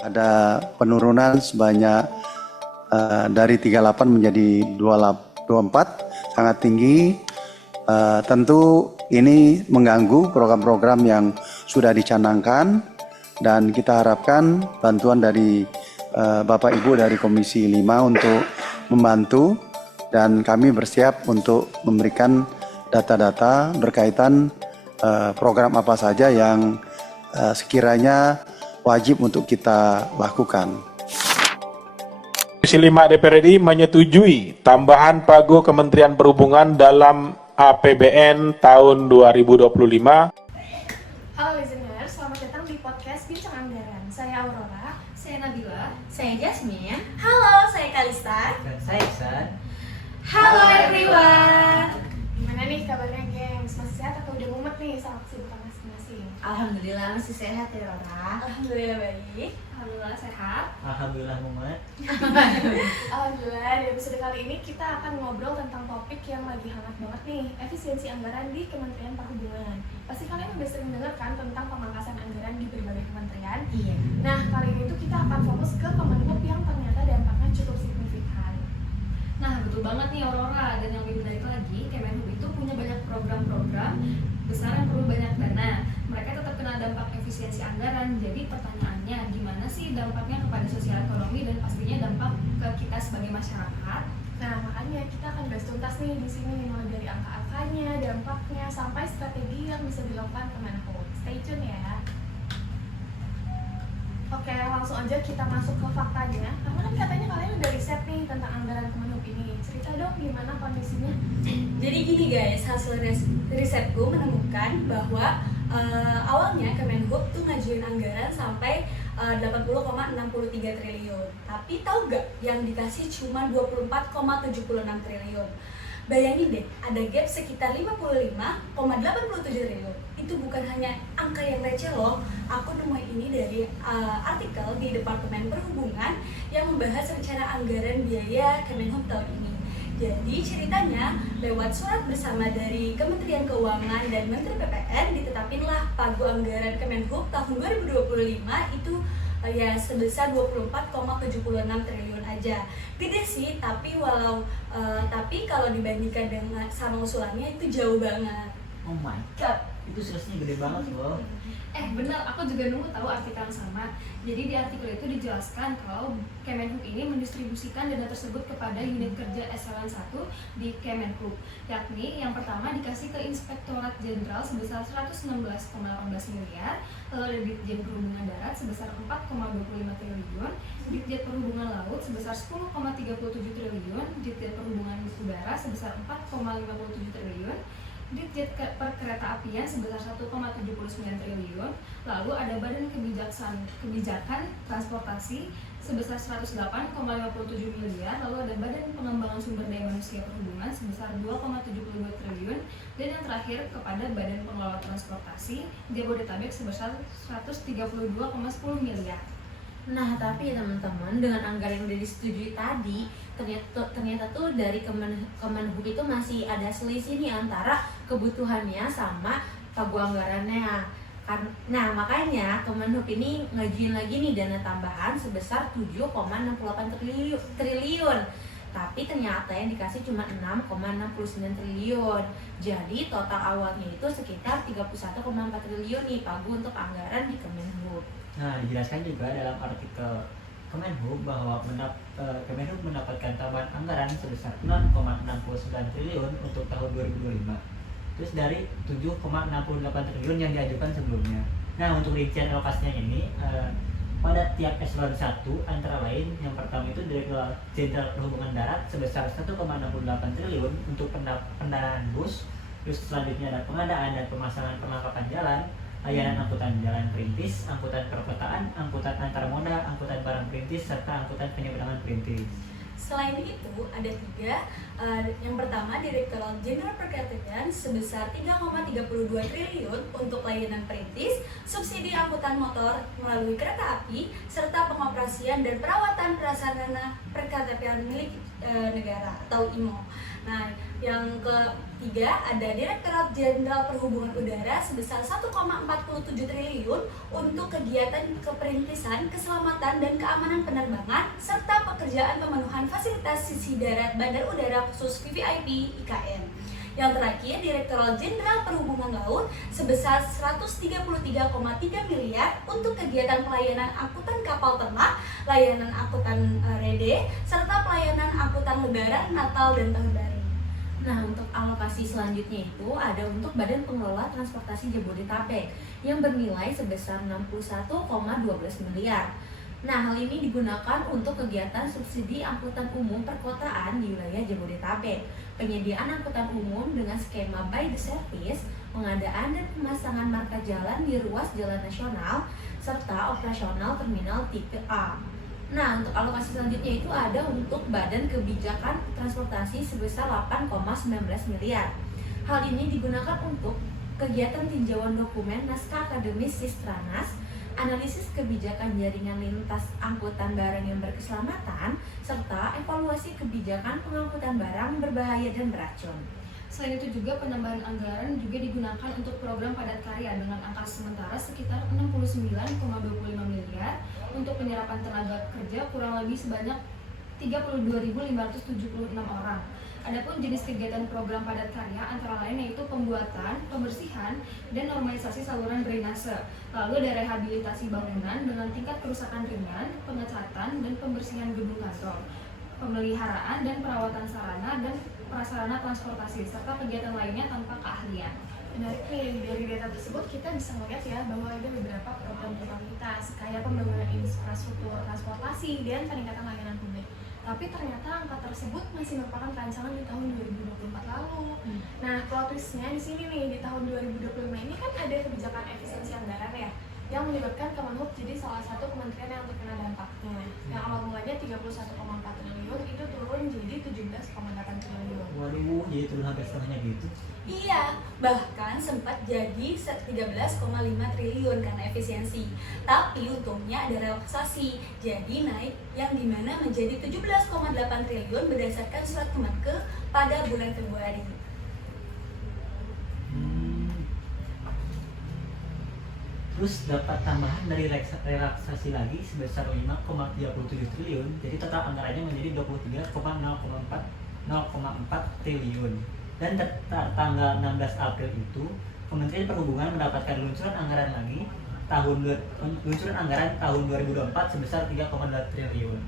ada penurunan sebanyak dari 38 menjadi 24, sangat tinggi. Tentu ini mengganggu program-program yang sudah dicanangkan dan kita harapkan bantuan dari Bapak Ibu dari Komisi 5 untuk membantu, dan kami bersiap untuk memberikan data-data berkaitan program apa saja yang sekiranya wajib untuk kita lakukan. Komisi 5 DPR RI menyetujui tambahan pagu Kementerian Perhubungan dalam APBN tahun 2025. Halo listener, selamat datang di podcast Bincang Anggaran. Saya Aurora, Saya Nabila, saya Jasmine. Halo, saya Kalista. Dan saya Iksan. Halo everyone. Gimana nih kabarnya gengs? Masih sehat atau udah mumet nih sama kesibukan masing-masing? Alhamdulillah masih sehat ya Rora. Alhamdulillah baik. Alhamdulillah sehat. Alhamdulillah mumet. Alhamdulillah, di episode kali ini kita akan ngobrol tentang topik yang lagi hangat banget nih, efisiensi anggaran di Kementerian Perhubungan. Pasti kalian udah sering dengar kan tentang pemangkasan anggaran di berbagai kementerian. Iya. Nah, kali ini tuh kita akan fokus ke Kemenhub yang ternyata dampaknya cukup signifikan. Nah betul banget nih Aurora, dan yang lebih menarik lagi, Kemenhub itu punya banyak program-program besar yang perlu banyak dana. Mereka tetap kena dampak efisiensi anggaran. Jadi pertanyaannya, gimana sih dampaknya kepada sosial ekonomi dan pastinya dampak ke kita sebagai masyarakat? Nah, makanya kita akan bahas tuntas nih di sini, mulai dari angka-angkanya, dampaknya, sampai strategi yang bisa dilakukan Kemenhub. Stay tune ya. Oke, langsung aja kita masuk ke faktanya. Karena kan katanya kalian udah riset nih tentang anggaran Kemenhub ini. Cerita dong gimana kondisinya? Jadi gini guys, hasil risetku menemukan bahwa awalnya Kemenhub tuh ngajuin anggaran sampai 80,63 triliun. Tapi tahu gak yang dikasih cuma 24,76 triliun. Bayangin deh, ada gap sekitar 55,87 triliun. Itu bukan hanya angka yang receh loh. Aku nemuin ini dari artikel di Departemen Perhubungan yang membahas rencana anggaran biaya Kemenhub tahun ini. Jadi ceritanya, lewat surat bersama dari Kementerian Keuangan dan Menteri PPN ditetapinlah pagu anggaran Kemenhub tahun 2025 itu ya sebesar 24,76 triliun aja. Gede sih, tapi tapi kalau dibandingkan dengan sama usulannya itu jauh banget. Oh my god, itu salesnya gede banget loh. Benar, aku juga nemu tahu artikel yang sama. Jadi di artikel itu dijelaskan kalau Kemenhub ini mendistribusikan dana tersebut kepada unit kerja eselon 1 di Kemenhub, yakni yang pertama dikasih ke Inspektorat Jenderal sebesar 116,18 miliar, lalu ada Ditjen Perhubungan Darat sebesar 4,25 triliun, Ditjen Perhubungan Laut sebesar 10,37 triliun, Ditjen Perhubungan Udara sebesar 4,57 triliun, Ditjen Perkeretaapian sebesar 1,79 triliun, lalu ada Badan Kebijakan Transportasi sebesar 108,57 miliar, lalu ada Badan Pengembangan Sumber Daya Manusia Perhubungan sebesar 2,72 triliun, dan yang terakhir kepada Badan Pengelola Transportasi Jabodetabek sebesar 132,10 miliar. Nah, tapi teman-teman, dengan anggaran yang udah disetujui tadi, ternyata tuh dari Kemenhub itu masih ada selisih nih antara kebutuhannya sama pagu anggarannya. Nah, makanya Kemenhub ini ngajuin lagi nih dana tambahan sebesar 7,68 triliun. Tapi ternyata yang dikasih cuma 6,69 triliun. Jadi total awalnya itu sekitar 31,4 triliun nih pagu untuk anggaran di Kemenhub. Nah, dijelaskan juga dalam artikel Kemenhub bahwa Kemenhub mendapatkan tambahan anggaran sebesar 6,69 triliun untuk tahun 2025. Terus dari 7,68 triliun yang diajukan sebelumnya. Nah, untuk rincian alokasinya ini pada tiap eselon 1 antara lain yang pertama itu Direktorat Jenderal Perhubungan Darat sebesar 1,68 triliun untuk pendanaan bus. Terus selanjutnya ada pengadaan dan pemasangan perlengkapan jalan, layanan angkutan jalan perintis, angkutan perkotaan, angkutan antar moda, angkutan barang perintis, serta angkutan penyeberangan perintis. Selain itu, ada tiga. Yang pertama, Direktorat Jenderal Perkeretaapian sebesar 3,32 triliun untuk layanan perintis, subsidi angkutan motor melalui kereta api, serta pengoperasian dan perawatan prasarana perkereta milik negara atau IMO. Nah, yang ketiga ada Direktorat Jenderal Perhubungan Udara sebesar 1,47 triliun untuk kegiatan keperintisan, keselamatan dan keamanan penerbangan serta pekerjaan pemenuhan fasilitas sisi darat Bandar Udara Khusus VVIP IKN. Yang terakhir, Direktorat Jenderal Perhubungan Laut sebesar 133,3 miliar untuk kegiatan pelayanan angkutan kapal ternak, layanan angkutan rede, serta pelayanan angkutan lebaran, Natal, dan Tahun Baru. Nah, untuk alokasi selanjutnya itu ada untuk Badan Pengelola Transportasi Jabodetabek yang bernilai sebesar 61,12 miliar. Nah, hal ini digunakan untuk kegiatan subsidi angkutan umum perkotaan di wilayah Jabodetabek, penyediaan angkutan umum dengan skema by the service, pengadaan dan pemasangan marka jalan di ruas jalan nasional, serta operasional terminal tipe A. Nah, untuk alokasi selanjutnya itu ada untuk Badan Kebijakan Transportasi sebesar 8,19 miliar. Hal ini digunakan untuk kegiatan tinjauan dokumen naskah akademis Sistranas, analisis kebijakan jaringan lintas angkutan barang yang berkeselamatan, serta evaluasi kebijakan pengangkutan barang berbahaya dan beracun. Selain itu juga penambahan anggaran juga digunakan untuk program padat karya dengan angka sementara sekitar 69,25 miliar untuk penyerapan tenaga kerja kurang lebih sebanyak 32.576 orang. Adapun jenis kegiatan program padat karya antara lain yaitu pembuatan, pembersihan, dan normalisasi saluran drainase. Lalu ada rehabilitasi bangunan dengan tingkat kerusakan ringan, pengecatan dan pembersihan gedung kantor, pemeliharaan dan perawatan sarana dan prasarana transportasi, serta kegiatan lainnya tanpa keahlian. Menarik nih, dari data tersebut kita bisa melihat ya bahwa ada beberapa program prioritas kayak pembangunan infrastruktur transportasi dan peningkatan layanan publik. Tapi ternyata angka tersebut masih merupakan rancangan di tahun 2024 lalu. Nah, plot twist-nya di sini nih, di tahun 2025 ini kan ada kebijakan efisiensi anggaran ya, yang menyebabkan Kemenhub jadi salah satu kementerian yang terkena dampaknya. Yang awal mulanya 31,4 triliun itu turun jadi 17,8 triliun. Waduh, jadi turun hampir setengahnya gitu. Iya, bahkan sempat jadi 13,5 triliun karena efisiensi. Tapi untungnya ada relaksasi, jadi naik yang dimana menjadi 17,8 triliun berdasarkan surat Kemenke pada bulan Februari. Terus dapat tambahan dari relaksasi lagi sebesar 5,37 triliun, jadi total anggarannya menjadi 23,04 triliun. Dan tanggal 16 April itu Kementerian Perhubungan mendapatkan luncuran anggaran lagi luncuran anggaran tahun 2024 sebesar 3,2 triliun.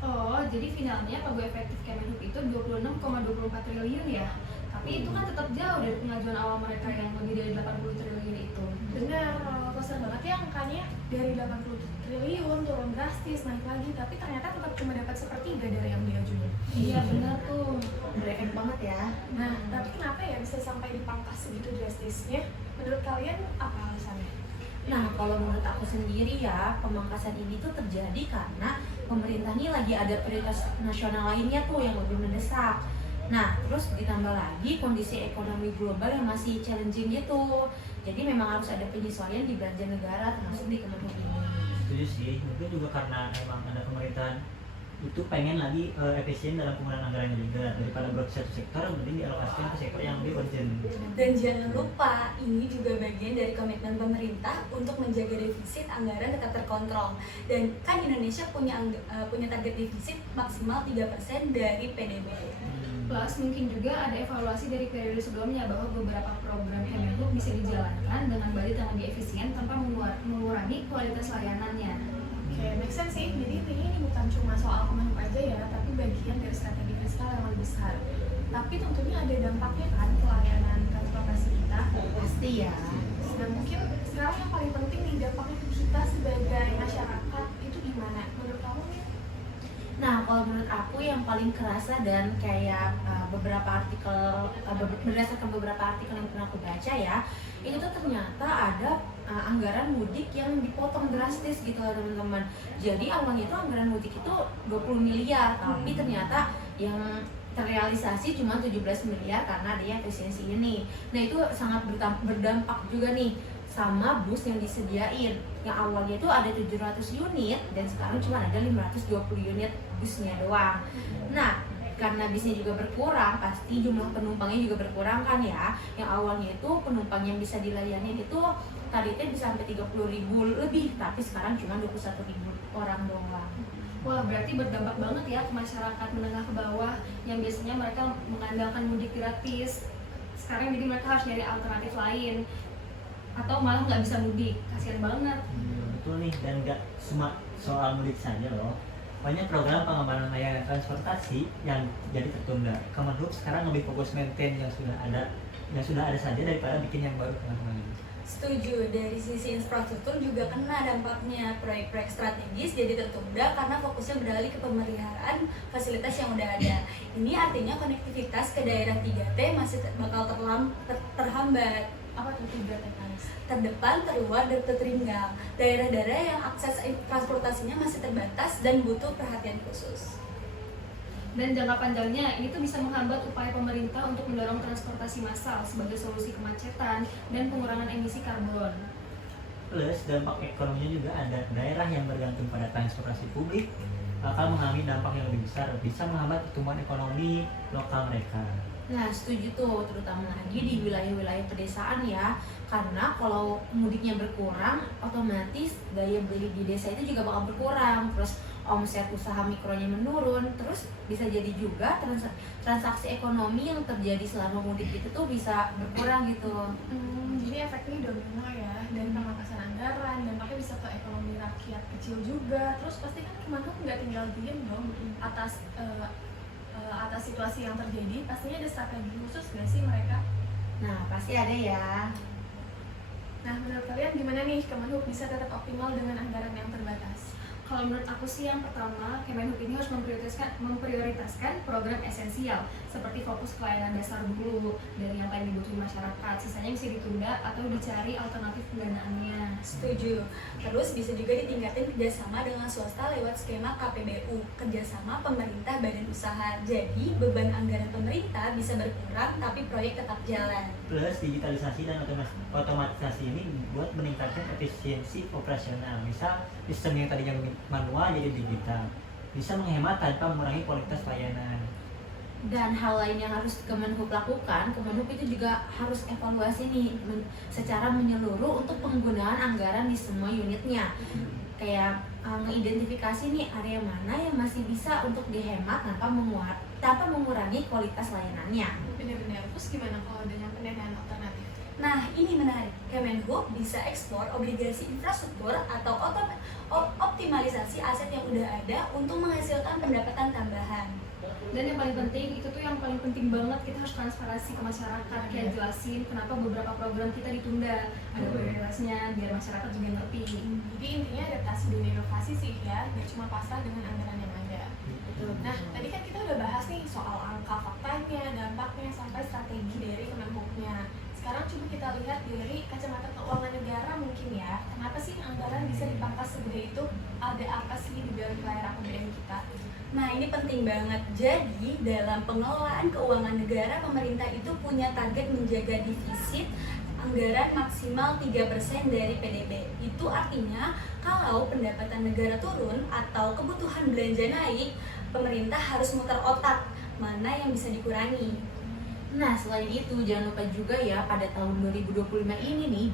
Oh, jadi finalnya pagu efektif Kemenhub itu 26,24 triliun ya. Tapi itu kan tetap jauh dari pengajuan awal mereka yang lebih dari 80 triliun itu. Benar, besar banget ya angkanya, dari 80 triliun turun drastis, naik lagi, tapi ternyata tetap cuma dapat sepertiga dari yang diajuin. Iya benar tuh. Berefek banget ya. Nah, tapi kenapa ya bisa sampai dipangkas segitu drastisnya? Menurut kalian apa alasannya? Nah, kalau menurut aku sendiri ya, pemangkasan ini tuh terjadi karena pemerintah ini lagi ada prioritas nasional lainnya tuh yang lebih mendesak. Nah, terus ditambah lagi kondisi ekonomi global yang masih challenging gitu. Jadi memang harus ada penyesuaian di belanja negara termasuk di Kemenhub ini. Setuju sih, mungkin juga karena emang ada pemerintahan itu pengen lagi efisien dalam penggunaan anggarannya juga, daripada buat satu sektor mending dialokasikan ke sektor yang lebih urgent. Dan jangan lupa, ini juga bagian dari komitmen pemerintah untuk menjaga defisit anggaran tetap terkontrol. Dan kan Indonesia punya target defisit maksimal 3% dari PDB. Plus mungkin juga ada evaluasi dari periode sebelumnya bahwa beberapa program Kemenhub bisa dijalankan dengan budget yang lebih efisien tanpa mengurangi kualitas layanannya. Oke, make sense sih. Jadi intinya ini bukan cuma soal Kemenhub aja ya, tapi bagian dari strategi fiskal yang lebih besar. Tapi tentunya ada dampaknya kan ke layanan transportasi kita. Pasti ya. Dan mungkin sekarang yang paling penting nih dampaknya ke kita sebagai masyarakat itu gimana? Menurut kamu nih? Nah, kalau menurut aku yang paling kerasa dan kayak beberapa artikel, berdasarkan beberapa artikel yang pernah aku baca ya, itu tuh ternyata ada anggaran mudik yang dipotong drastis gitu loh teman-teman. Jadi awalnya itu anggaran mudik itu 20 miliar, tapi ternyata yang terrealisasi cuma 17 miliar karena adanya efisiensi ini. Nah, itu sangat berdampak juga nih sama bus yang disediain. Yang awalnya itu ada 700 unit dan sekarang cuma ada 520 unit busnya doang. Nah, karena bisnya juga berkurang, pasti jumlah penumpangnya juga berkurang kan ya. Yang awalnya itu penumpang yang bisa dilayani itu tadi itu bisa sampai 30.000 lebih, tapi sekarang cuma 21.000 orang doang. Wah, berarti berdampak banget ya ke masyarakat menengah ke bawah yang biasanya mereka mengandalkan mudik gratis. Sekarang jadi mereka harus nyari alternatif lain atau malah nggak bisa mudik. Kasian banget. Betul nih, dan nggak cuma soal mudik saja loh. Banyak program pengembangan layanan transportasi yang jadi tertunda. Kemenhub sekarang lebih fokus maintain yang sudah ada saja daripada bikin yang baru, teman-teman. Setuju, dari sisi infrastruktur juga kena dampaknya. Proyek-proyek strategis jadi tertunda karena fokusnya beralih ke pemeliharaan fasilitas yang udah ada. Ini artinya konektivitas ke daerah 3T masih bakal terhambat. Apa tuh 3T, Ais? Terdepan, terluar, dan tertinggal. Daerah-daerah yang akses transportasinya masih terbatas dan butuh perhatian khusus. Dan jangka panjangnya ini tuh bisa menghambat upaya pemerintah untuk mendorong transportasi massal sebagai solusi kemacetan dan pengurangan emisi karbon. Plus dampak ekonominya juga ada. Daerah yang bergantung pada transportasi publik bakal mengalami dampak yang lebih besar, bisa menghambat pertumbuhan ekonomi lokal mereka. Nah, setuju tuh, terutama lagi di wilayah-wilayah pedesaan ya. Karena kalau mudiknya berkurang, otomatis daya beli di desa itu juga bakal berkurang. Terus omset usaha mikronya menurun. Terus bisa jadi juga transaksi ekonomi yang terjadi selama mudik itu tuh bisa berkurang gitu. Jadi efeknya domino ya, dan pemangkasan anggaran, dampaknya bisa ke ekonomi rakyat kecil juga. Terus pasti kan Kemenhub nggak tinggal diem dong atas situasi yang terjadi. Pastinya ada strategi khusus nggak sih mereka? Nah, pasti ada ya. Nah, menurut kalian gimana nih Kemenhub bisa tetap optimal dengan anggaran yang terbatas? Kalau menurut aku sih yang pertama, Kemenhub ini harus memprioritaskan program esensial seperti fokus ke layanan dasar dulu dari yang paling dibutuhin masyarakat. Sisanya bisa ditunda atau dicari alternatif pendanaannya. Setuju. Terus bisa juga ditingkatin kerjasama dengan swasta lewat skema KPBU, kerjasama pemerintah badan usaha. Jadi beban anggaran pemerintah bisa berkurang tapi proyek tetap jalan. Plus digitalisasi dan otomatisasi ini buat meningkatkan efisiensi operasional. Misal sistem yang tadinya manual jadi digital, bisa menghemat tanpa mengurangi kualitas layanan. Dan hal lain yang harus Kemenhub lakukan, Kemenhub itu juga harus evaluasi nih secara menyeluruh untuk penggunaan anggaran di semua unitnya. Kayak mengidentifikasi nih area mana yang masih bisa untuk dihemat tanpa mengurangi kualitas layanannya. Benar-benar. Terus gimana kalau dengan pendanaan alternatif? Nah, ini menarik. Kemenhub bisa eksplor obligasi infrastruktur atau optimalisasi aset yang udah ada untuk menghasilkan pendapatan tambahan. Dan yang paling penting, itu tuh yang paling penting banget, kita harus transparansi ke masyarakat, kayak jelasin kenapa beberapa program kita ditunda, ada prioritasnya biar masyarakat juga ngerti. Jadi intinya adaptasi dan inovasi sih ya, nggak cuma pasrah dengan anggaran yang ada. Nah, tadi kan kita udah bahas nih soal angka faktanya, dampaknya, sampai strategi dari Kemenhubnya. Sekarang coba kita lihat dari kacamata keuangan negara mungkin ya. Kenapa sih anggaran bisa dipangkas segede itu? Ada apa sih di balik layar APBN kita? Nah, ini penting banget. Jadi, dalam pengelolaan keuangan negara, pemerintah itu punya target menjaga defisit anggaran maksimal 3% dari PDB. Itu artinya kalau pendapatan negara turun atau kebutuhan belanja naik, pemerintah harus muter otak mana yang bisa dikurangi. Nah, selain itu jangan lupa juga ya pada tahun 2025 ini nih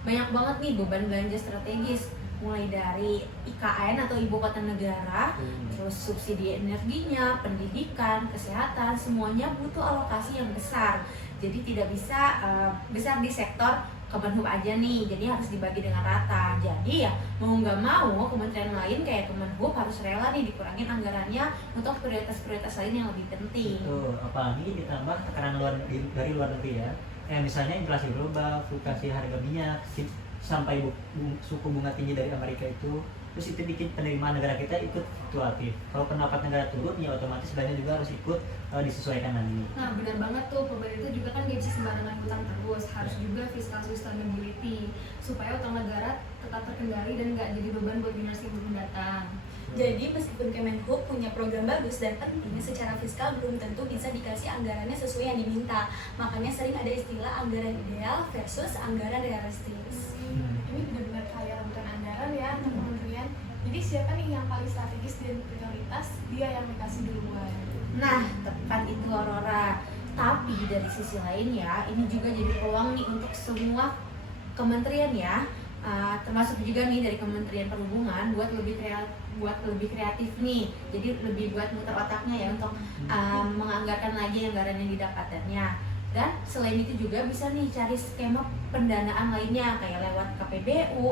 banyak banget nih beban belanja strategis, mulai dari IKN atau Ibu Kota Negara, terus subsidi energinya, pendidikan, kesehatan, semuanya butuh alokasi yang besar. Jadi tidak bisa besar di sektor Kemenhub aja nih, jadi harus dibagi dengan rata. Jadi ya mau nggak mau kementerian lain kayak Kemenhub harus rela nih dikurangin anggarannya untuk prioritas-prioritas lain yang lebih penting. Betul, apalagi ditambah tekanan dari luar negeri ya. Misalnya inflasi global, fluktuasi harga minyak, sampai suku bunga tinggi dari Amerika itu, terus itu bikin penerimaan negara kita ikut fluktuatif. Kalau pendapat negara turun, ya otomatis belanja juga harus ikut disesuaikan lagi. Nah, benar banget tuh, pemerintah juga kan gak bisa sembarangan utang terus, harus juga fiscal sustainability supaya utang negara tetap terkendali dan gak jadi beban buat generasi mendatang. Jadi meskipun Kemenhub punya program bagus dan penting, secara fiskal belum tentu bisa dikasih anggarannya sesuai yang diminta. Makanya sering ada istilah anggaran ideal versus anggaran realistis. siapa nih yang paling strategis dan prioritas, dia yang dikasih duluan. Nah, tepat itu Aurora. Tapi dari sisi lain ya, ini juga jadi peluang nih untuk semua kementerian ya, termasuk juga nih dari Kementerian Perhubungan buat lebih kreatif nih. Jadi lebih buat muter otaknya ya untuk menganggarkan lagi anggaran yang didapatkannya. Dan selain itu juga bisa nih cari skema pendanaan lainnya kayak lewat KPBU,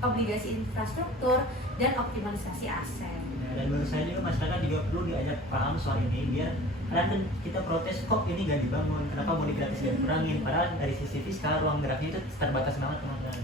obligasi infrastruktur, dan optimalisasi aset. Dan menurut saya juga masyarakat juga perlu diajak paham soal ini biar kadang kita protes kok ini gak dibangun, kenapa mau gratis dan kurangin, padahal dari sisi fiskal ruang geraknya itu terbatas banget teman-teman.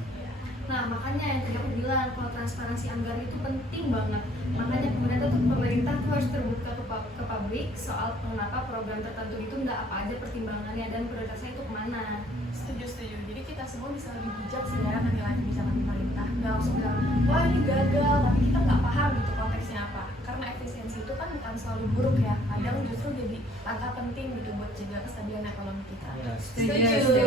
Nah, makanya yang tadi aku bilang kalau transparansi anggaran itu penting banget. Makanya pemerintah tuh harus terbuka ke publik soal kenapa program tertentu itu enggak apa aja pertimbangannya dan prioritasnya itu kemana. Setuju. Jadi kita semua bisa lebih bijak sih ya menilai kebijakan pemerintah. Nggak langsung bilang, wah ini gagal, tapi kita nggak paham gitu konteksnya apa. Karena efisiensi itu kan bukan selalu buruk ya. Kadang justru jadi langkah penting gitu buat jaga kestabilan ekonomi kita. Ya. Setuju.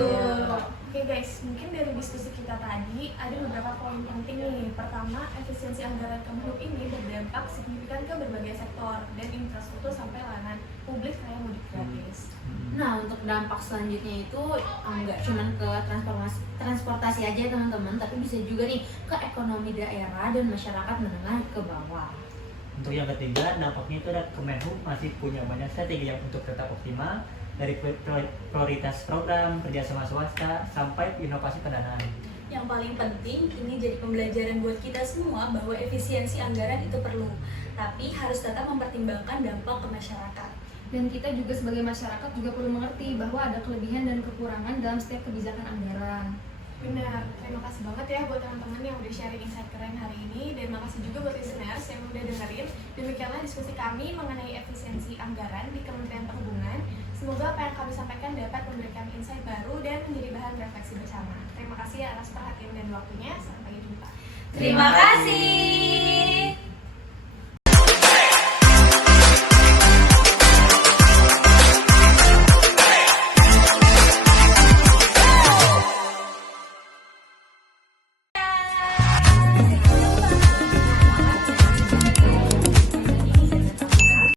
Oke guys, mungkin dari diskusi kita tadi ada beberapa poin penting nih. Pertama, efisiensi anggaran Kemenhub ini berdampak signifikan ke berbagai sektor dan infrastruktur sampai layanan publik kayak mudik gratis. Nah, untuk dampak selanjutnya itu nggak cuma ke transportasi aja teman-teman, tapi bisa juga nih ke ekonomi daerah dan masyarakat menengah ke bawah. Untuk yang ketiga, dampaknya itu ada Kemenhub masih punya banyak strategi yang untuk tetap optimal dari prioritas program, kerjasama swasta, sampai inovasi pendanaan. Yang paling penting ini jadi pembelajaran buat kita semua bahwa efisiensi anggaran itu perlu, tapi harus tetap mempertimbangkan dampak ke masyarakat. Dan kita juga sebagai masyarakat juga perlu mengerti bahwa ada kelebihan dan kekurangan dalam setiap kebijakan anggaran. Benar, terima kasih banget ya buat teman-teman yang udah sharing insight keren hari ini, dan makasih juga buat listeners yang udah dengerin. Demikianlah diskusi kami mengenai efisiensi anggaran di Kementerian Perhubungan. Semoga apa yang kami sampaikan dapat memberikan insight baru dan menjadi bahan refleksi bersama. Terima kasih atas perhatian dan waktunya. Sampai jumpa. Terima kasih.